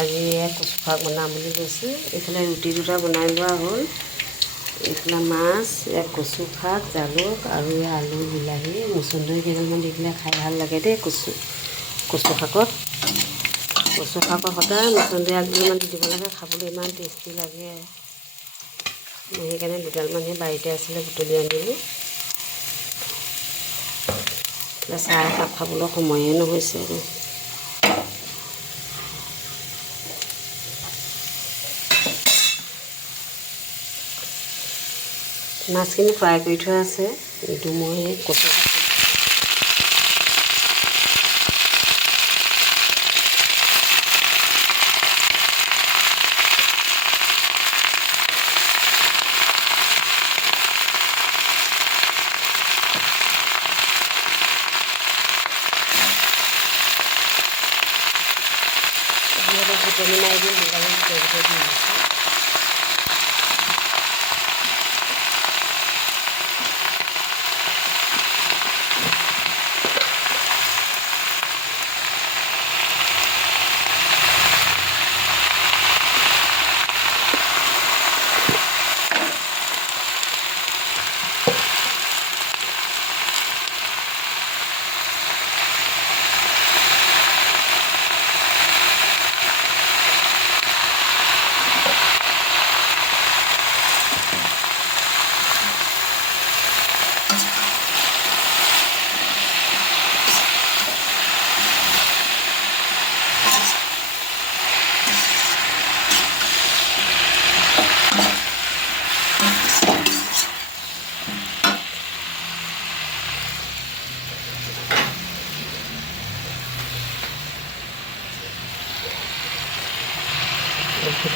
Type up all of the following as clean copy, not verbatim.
আজি কচু শাক বনাম বুলি কৈছোঁ। এইফালে ৰুটি দুটা বনাই লোৱা হ'ল। এইফালে মাছ, কচু শাক, জালুক আৰু আলু, বিলাহী, মচন্দৰী কেইডালমান দি পেলাই খাই ভাল লাগে দেই কচু শাকত। কচু শাকত সদায় মচন্দৰী আগডালমান দি দিব লাগে, খাবলৈ ইমান টেষ্টি লাগে। মই সেইকাৰণে দুডালমানহে বাৰীতে আছিলে বুটলি আনিলোঁ। চাহ একাপ খাবলৈ সময়ে নহৈছে। মাছখিনি ফ্ৰাই কৰি থোৱা আছে। এইটো মই কচু শাক বুটলি মাৰি দিম, বিলাহী দি দিছোঁ।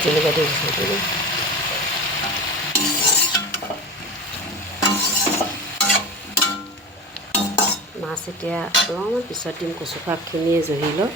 জলকীয়া দি দিছোঁ। মাছ এতিয়া অলপমান পিছত দিম, কচু শাকখিনি জহি লওক।